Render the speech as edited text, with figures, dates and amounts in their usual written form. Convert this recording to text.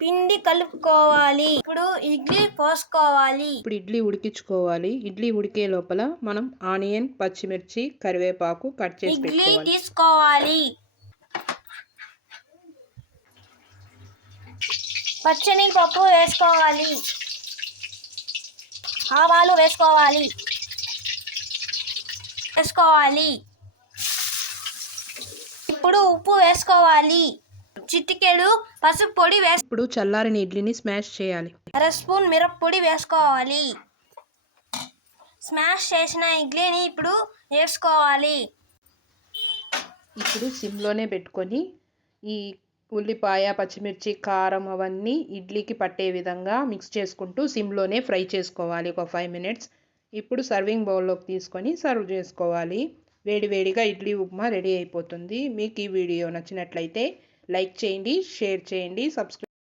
పిండి కలుపుకోవాలి. ఇప్పుడు ఇడ్లీ పోసుకోవాలి. ఇప్పుడు ఇడ్లీ ఉడికించుకోవాలి. ఇడ్లీ ఉడికే లోపల మనం ఆనియన్, పచ్చిమిర్చి, కరివేపాకు కట్ చేసి ఇడ్లీ పెట్టుకోవాలి. తీసుకోవాలి. పచ్చనిపప్పు వేసుకోవాలి. ఆవాలు వేసుకోవాలి. ఇప్పుడు ఉప్పు వేసుకోవాలి. చిటికెడు పసుపు పొడి ఇప్పుడు చల్లారిన ఇడ్లీని స్మాష్ చేయాలి. అర స్పూన్ మిరప్పొడి వేసుకోవాలి. స్మాష్ చేసిన ఇడ్లీని ఇప్పుడు వేసుకోవాలి. ఇప్పుడు సిమ్లోనే పెట్టుకొని ఈ ఉల్లిపాయ, పచ్చిమిర్చి, కారం అవన్నీ ఇడ్లీకి పట్టే విధంగా మిక్స్ చేసుకుంటూ సిమ్లోనే ఫ్రై చేసుకోవాలి ఒక 5 మినిట్స్. ఇప్పుడు సర్వింగ్ బౌల్లోకి తీసుకొని సర్వ్ చేసుకోవాలి. వేడివేడిగా ఇడ్లీ ఉప్మా రెడీ అయిపోతుంది. మీకు ఈ వీడియో నచ్చినట్లయితే లైక్ చేయండి, షేర్ చేయండి, సబ్స్క్రైబ్